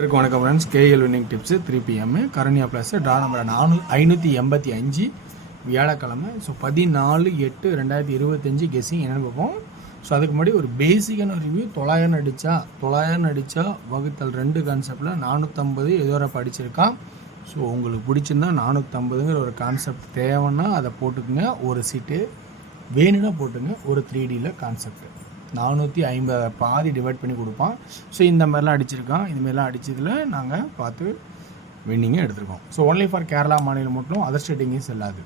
வணக்கம் friends, KL winning tips 3 PM Karunya plus draw number 585 வியாழக்கிழமை. So 14/8/2025 guessing என்னென்னு பார்ப்போம். ஸோ அதுக்கு முன்னாடி ஒரு பேசிக்கான ரிவ்யூ. 900 அடித்தா வகுத்தல் 2 கான்செப்டில் 450 ஏதோ ஒரு படிச்சிருக்கான். ஸோ உங்களுக்கு பிடிச்சிருந்தா 450ங்கிற ஒரு கான்செப்ட் தேவைன்னா அதை போட்டுக்குங்க. ஒரு சீட்டு வேணும்னா போட்டுங்க. ஒரு 3Dயில் கான்செப்ட் 450 பாதி டிவைட் பண்ணி கொடுப்பான். ஸோ இந்த மாதிரிலாம் அடிச்சிருக்கான். இதுமாரிலாம் அடித்ததில் நாங்கள் பார்த்து வின்னிங்கை எடுத்துருக்கோம். ஸோ ஒன்லி ஃபார் கேரளா மாநிலம் மட்டும், அதர் ஸ்டேட்டிங்கும் செல்லாது.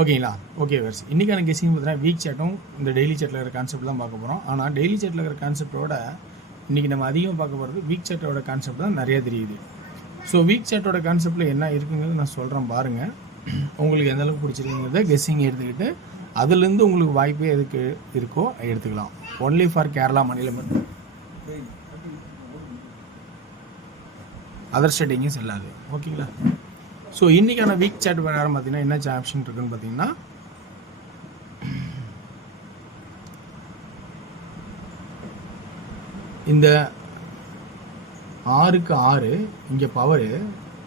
ஓகேங்களா? ஓகே வேர்ஸ். இன்றைக்கான கெஸ்ஸிங் பார்த்தீங்கன்னா வீக் சேட்டும் இந்த டெய்லி சேட்டில் இருக்கிற கான்செப்ட் தான் பார்க்க போகிறோம். ஆனால் டெய்லி சேட்டில் இருக்கிற கான்செப்டோட இன்றைக்கி நம்ம அதிகமாக பார்க்க போகிறது வீக் சேட்டோட கான்செப்ட் தான் நிறைய தெரியுது. ஸோ வீக் சேட்டோட கான்செப்டில் என்ன இருக்குங்கிறது நான் சொல்கிறேன் பாருங்கள். உங்களுக்கு எந்தளவுக்கு பிடிச்சிருக்குங்கிறத கெஸ்ஸிங் எடுத்துக்கிட்டு அதுலேருந்து உங்களுக்கு வாய்ப்பு எதுக்கு இருக்கோ எடுத்துக்கலாம். ஒன்லி ஃபார் கேரளா மாநிலம் மட்டும், அதர் ஸ்டேட்டிங்கும் செல்லாது. ஓகேங்களா? ஸோ இன்றைக்கான வீக் சேட் பிரகாரம் பார்த்தீங்கன்னா என்ன ஆப்ஷன் இருக்குன்னு பார்த்தீங்கன்னா, இந்த 6க்கு 6 இங்கே பவரு,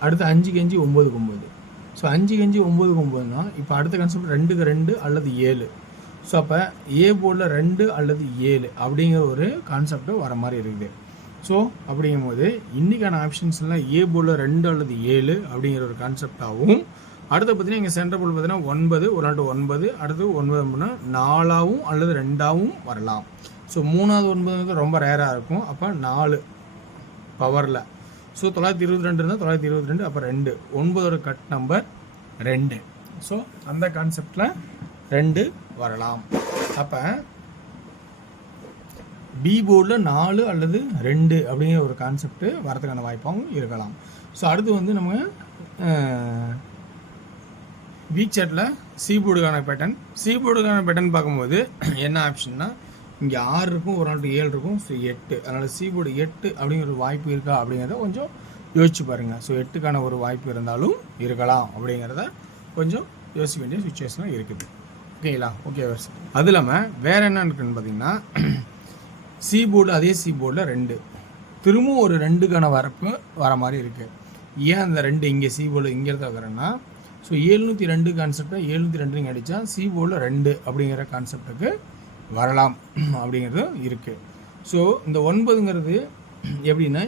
அடுத்து 5க்கு 5 9க்கு 9. ஸோ 5க்கு 5 9க்கு 9னா இப்போ அடுத்த கான்செப்ட் 2க்கு 2 அல்லது 7. ஸோ அப்போ ஏ போர்டில் 2 அல்லது 7 அப்படிங்கிற ஒரு கான்செப்ட் வர மாதிரி இருக்குது. ஸோ அப்படிங்கும்போது இன்றைக்கான ஆப்ஷன்ஸ்லாம் ஏ போர்டில் 2 அல்லது 7 அப்படிங்கிற ஒரு கான்செப்டாகவும், அடுத்து பார்த்தீங்கன்னா இங்கே சென்டர் போர்டு பார்த்தீங்கன்னா 9, ஒரு நாட்டு 9, அடுத்து 9 அப்படின்னா 4ஆகவும் அல்லது 2ஆகவும் வரலாம். ஸோ 3வது 9 வந்து ரொம்ப ரேராக இருக்கும். அப்போ 4 பவரில். ஸோ 922 இருந்தால் 922, அப்போ 2, 9ஓட கட் நம்பர் 2. ஸோ அந்த கான்செப்டில் 2 வரலாம். அப்போ பி போர்டில் 4 அல்லது 2 அப்படிங்கிற ஒரு கான்செப்ட் வரதுக்கான வாய்ப்பாகவும் இருக்கலாம். ஸோ அடுத்து வந்து நம்ம வீக் சேட்டில் சி போர்டுக்கான பேட்டர்ன் பார்க்கும்போது என்ன ஆப்ஷன்னா, இங்கே 6 இருக்கும், ஒரு நாட்டு 7 இருக்கும். ஸோ 8. அதனால் சி போர்டு 8 அப்படிங்கிற ஒரு வாய்ப்பு இருக்கா அப்படிங்கிறத கொஞ்சம் யோசிச்சு பாருங்கள். ஸோ 8க்கான ஒரு வாய்ப்பு இருந்தாலும் இருக்கலாம் அப்படிங்கிறத கொஞ்சம் யோசிக்க வேண்டிய சுச்சுவேஷனாக இருக்குது. ஓகேங்களா? ஓகே வர்ஸ். அது இல்லாமல் வேறு என்ன இருக்குன்னு பார்த்தீங்கன்னா, சி போர்டு, அதே சி போர்டில் 2 திரும்பவும் ஒரு 2க்கான வரப்பு வர மாதிரி இருக்குது. ஏன் அந்த 2 இங்கே சி போர்டு இங்கே இருக்க வைக்கிறேன்னா, ஸோ 702 கான்செப்டை 702 நீங்கள் அடித்தா சி போர்டில் 2 அப்படிங்கிற கான்செப்டுக்கு வரலாம் அப்படிங்கிறது இருக்குது. ஸோ இந்த 9ங்கிறது எப்படின்னா,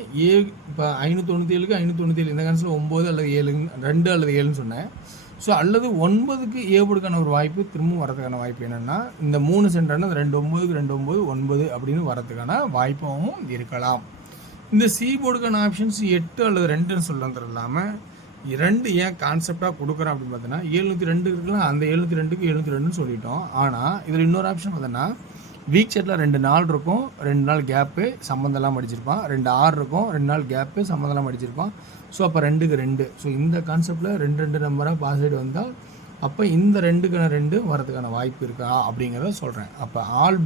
இப்போ 597க்கு 597 இந்த கான்செப்ட் 9 அல்லது 7, 2 அல்லது 7ன்னு சொன்னேன். ஸோ அல்லது 9க்கு ஏ போர்டுக்கான ஒரு வாய்ப்பு திரும்பவும் வரதுக்கான வாய்ப்பு என்னென்னா, இந்த 3 சென்டர்னா 2 9க்கு 2 9 9 அப்படின்னு வரதுக்கான வாய்ப்பாகவும் இருக்கலாம். இந்த சி போர்டுக்கான ஆப்ஷன்ஸ் 8 அல்லது 2ன்னு சொல்லுறது இல்லாமல் 2 ஏன் கான்செப்டாக கொடுக்குறோம் அப்படின்னு பார்த்தோன்னா, 702 இருக்குல்ல, அந்த 702க்கு 702ன்னு சொல்லிட்டோம். ஆனால் இதில் இன்னொரு ஆப்ஷன் பார்த்தோன்னா, வீக் செட்டில் 2 நாள் இருக்கும், 2 நாள் கேப்பு சம்மந்தெல்லாம் படிச்சிருப்பான். 2 6 இருக்கும், 2 நாள் கேப்பு சம்மந்தெல்லாம் படிச்சிருப்பான். ஸோ அப்போ 2க்கு 2. ஸோ இந்த கான்செப்டில் 2 நம்பராக பாசிட் வந்தால் அப்போ இந்த 2க்கான 2 வரதுக்கான வாய்ப்பு இருக்கா அப்படிங்கிறத சொல்கிறேன். அப்போ ஆல்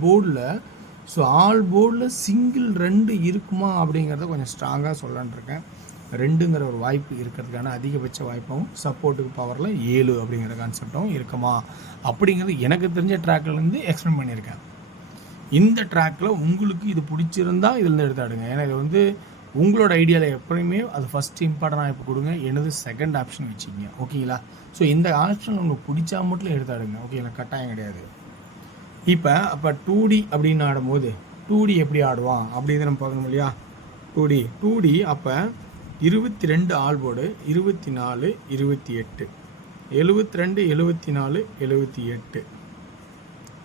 போர்டில் சிங்கிள் 2 இருக்குமா அப்படிங்கிறத கொஞ்சம் ஸ்ட்ராங்காக சொல்லலான் இருக்கேன். 2ங்கிற ஒரு வாய்ப்பு இருக்கிறதுக்கான அதிகபட்ச வாய்ப்பும் சப்போர்ட்டுக்கு பவரில் 7 அப்படிங்கிற கான்செப்டும் இருக்குமா அப்படிங்கிறது எனக்கு தெரிஞ்ச ட்ராக்லேருந்து எக்ஸ்பிளைன் பண்ணியிருக்கேன். இந்த ட்ராக்கில் உங்களுக்கு இது பிடிச்சிருந்தால் இதில் எடுத்தாடுங்க. ஏன்னா இது வந்து உங்களோட ஐடியாவில் எப்போயுமே அது ஃபஸ்ட் இம்பார்ட்டண்டாக இப்போ கொடுங்க, எனது செகண்ட் ஆப்ஷன் வச்சுக்கிங்க. ஓகேங்களா? ஸோ இந்த ஆப்ஷன் உங்களுக்கு பிடிச்சா மட்டும் எடுத்தாடுங்க. ஓகேங்களா? கட்டாயம் கிடையாது. அப்போ 2D அப்படின்னு ஆடும்போது 2D எப்படி ஆடுவான் அப்படின்னு நம்ம பார்க்கணும் இல்லையா? 2D அப்போ 22 ஆல் போர்டு, 24 28, 72 74 78,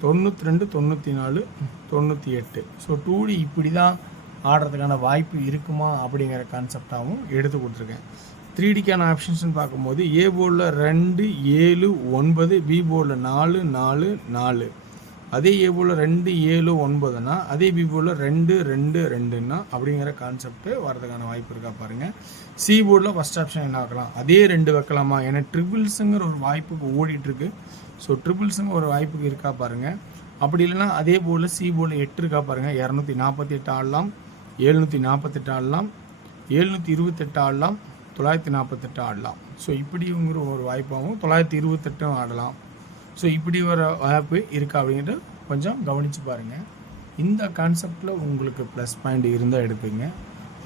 92 94 98. ஸோ 2D இப்படி தான் ஆடுறதுக்கான வாய்ப்பு இருக்குமா அப்படிங்கிற கான்செப்டாகவும் எடுத்து கொடுத்துருக்கேன். 3Dக்கான ஆப்ஷன்ஸ்னு பார்க்கும்போது ஏ போர்டில் 2 7 9, பி போர்டில் 4 4 4, அதே ஏ போர்டில் 2 7 9னா அதே பி போர்டில் 2 2 2ன்னா அப்படிங்கிற கான்செப்ட் வரதுக்கான வாய்ப்பு இருக்கா பாருங்கள். சி போர்டில் ஃபஸ்ட் ஆப்ஷன் என்ன வைக்கலாம், அதே 2 வைக்கலாமா? ஏன்னா ட்ரிபிள்ஸுங்கிற ஒரு வாய்ப்புக்கு ஓடிட்டுருக்கு. ஸோ ட்ரிபிள்ஸுங்க ஒரு வாய்ப்புக்கு இருக்கா பாருங்கள். அப்படி இல்லைன்னா அதே போர்டில் சி போர்டில் 8 இருக்கா பாருங்கள். 248 ஆடலாம், 748 ஆடலாம், 728 ஆடலாம், 948 ஆடலாம். ஸோ இப்படிங்கிற ஒரு வாய்ப்பாகவும் 928 ஆடலாம். ஸோ இப்படி ஒரு வாய்ப்பு இருக்கா அப்படிங்கிறது கொஞ்சம் கவனித்து பாருங்கள். இந்த கான்செப்டில் உங்களுக்கு ப்ளஸ் பாயிண்ட் இருந்தால் எடுப்பீங்க.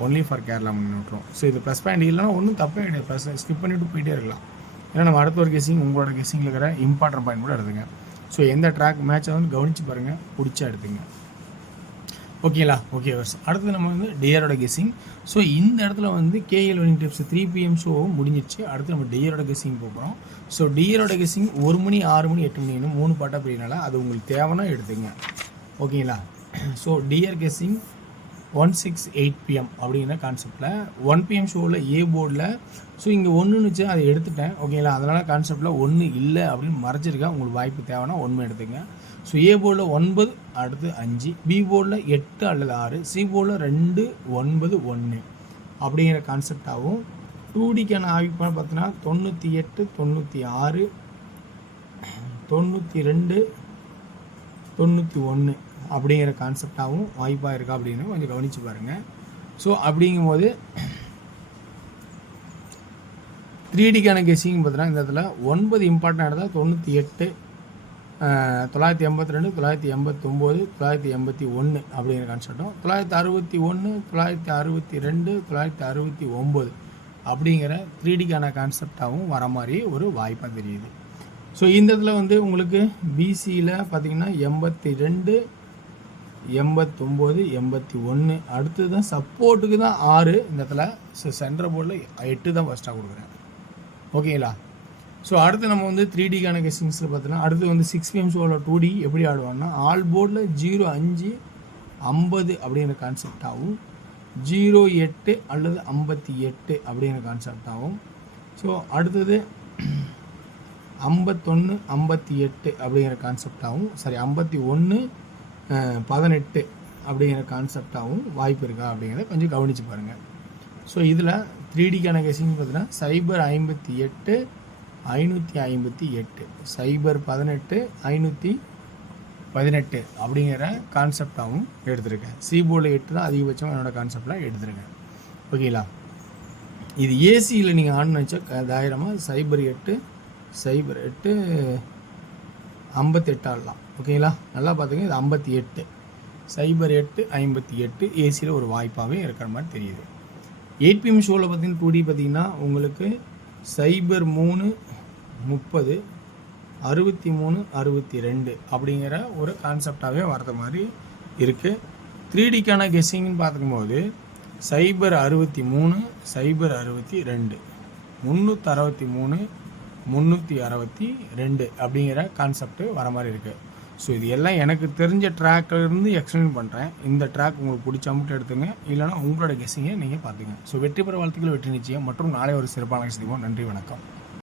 ஒன்லி ஃபார் கேரளா முன்னே விட்டுரும். ஸோ இது ப்ளஸ் பாயிண்ட் இல்லைனா ஒன்றும் தப்பே கிடையாது, ப்ளஸ் ஸ்கிப் பண்ணிவிட்டு போயிட்டே இருக்கலாம். ஏன்னா நம்ம அடுத்த ஒரு கெஸ்ஸிங் உங்களோட கெஸ்ஸிங்கில் இருக்கிற இம்பார்ட்டன்ட் பாயிண்ட் கூட எடுத்துங்க. ஸோ எந்த ட்ராக் மேட்சை வந்து கவனித்து பாருங்கள், பிடிச்சா எடுத்துங்க. ஓகேங்களா? ஓகே வர்ஸ். அடுத்து நம்ம வந்து டியரோட கெஸ்ஸிங். ஸோ இந்த இடத்துல வந்து KL winning tips 3 PM show முடிஞ்சிச்சு. அடுத்து நம்ம டியரோட கெஸ்ஸிங் போகிறோம். ஸோ டியரோட கெஸ்ஸிங் 1 மணி 6 மணி 8 மணின்னு 3 பார்ட்டாக பிரினால அது உங்களுக்கு தேவைன்னா எடுத்துங்க. ஓகேங்களா? ஸோ டியர் கெஸ்ஸிங் 1-6-8 PM அப்படிங்கிற கான்செப்டில் 1 PM ஷோவில் ஏ போர்டில் ஸோ இங்கே 1னுச்சு அதை எடுத்துட்டேன். ஓகேங்களா? அதனால் கான்செப்டில் 1 இல்லை அப்படின்னு மறைச்சிருக்கேன். உங்களுக்கு வாய்ப்பு தேவைன்னா 1 எடுத்துங்க. ஸோ ஏ போர்டில் 9, அடுத்து 5, பி போர்டில் 8 அல்லது 6, சி போர்டில் 2, 9, 1 அப்படிங்கிற கான்செப்டாகவும் 2Dக்கான ஆய்வுப்பான பார்த்தீங்கன்னா 98, 96, 92, 91 அப்படிங்கிற கான்செப்டாகவும் வாய்ப்பாக இருக்கா அப்படின்னு கொஞ்சம் கவனித்து பாருங்கள். ஸோ அப்படிங்கும்போது 3Dக்கான கெஸ்ஸிங் பார்த்தீங்கன்னா இந்த இடத்துல 9 இம்பார்ட்டன்ட் எடுத்தால் 98, 982, 989, 981 அப்படிங்கிற கான்செப்டும் 961, 962, 969 அப்படிங்கிற 3Dக்கான கான்செப்டாகவும் வர மாதிரி ஒரு வாய்ப்பாக தெரியுது. ஸோ இந்த இடத்துல வந்து உங்களுக்கு பிசியில் பார்த்தீங்கன்னா 82, 89, 81 அடுத்து தான் சப்போர்ட்டுக்கு தான் 6 இந்த இடத்துல. ஸோ சென்டர் போர்டில் 8 தான் ஃபஸ்ட்டாக கொடுக்குறேன். ஓகேங்களா? ஸோ அடுத்து நம்ம வந்து 3Dக்கான கெஸ்ஸிங்ஸில் பார்த்தோன்னா அடுத்து வந்து 6 PM ஷோவில் 2D எப்படி ஆடுவாங்கன்னா ஆல் போர்டில் 0, 5, 50 அப்படிங்கிற கான்செப்டாகவும் 0, 8 அல்லது 58 அப்படிங்கிற கான்செப்டாகவும் ஸோ அடுத்தது 51, 58 அப்படிங்கிற கான்செப்டாகவும் 51, 18 அப்படிங்கிற கான்செப்டாகவும் வாய்ப்பு இருக்கா அப்படிங்கிறத கொஞ்சம் கவனித்து பாருங்கள். ஸோ இதில் 3Dக்கான கெஸ்ஸிங் பார்த்தீங்கன்னா 058, 558, 018, 518 அப்படிங்கிற கான்செப்டாகவும் எடுத்திருக்கேன். சி போர்டில் 8 தான் அதிகபட்சம் என்னோடய கான்செப்டில் எடுத்திருக்கேன். ஓகேங்களா? இது ஏசியில் நீங்கள் ஆன் வச்சா தாயிரமாக 08, 08, 58 ஆடலாம். ஓகேங்களா? நல்லா பார்த்துங்க. இது 58, 08, 58 ஏசியில் ஒரு வாய்ப்பாகவே இருக்கிற மாதிரி தெரியுது. 8 PM ஷோவில் பார்த்தீங்கன்னா 2D பார்த்தீங்கன்னா உங்களுக்கு 03, 30, 63, 62 அப்படிங்கிற ஒரு கான்செப்டாகவே வரது மாதிரி இருக்குது. 3Dக்கான கெஸ்ஸிங்னு பார்க்கும்போது 063, 062, 363, 362 அப்படிங்கிற கான்செப்ட் வர மாதிரி இருக்குது. ஸோ இது எல்லாம் எனக்கு தெரிஞ்ச ட்ராக்லேருந்து எக்ஸ்பிளைன் பண்ணுறேன். இந்த ட்ராக் உங்களுக்கு பிடிச்ச மட்டும் எடுத்துங்க, இல்லைனா உங்களோட கெஸ்ஸிங்கை நீங்கள் பார்த்துங்க. ஸோ வெற்றி பெற வாழ்த்துக்கள், வெற்றி நிச்சயம் மற்றும் நாளை ஒரு சிறப்பான செய்வோம். நன்றி, வணக்கம்.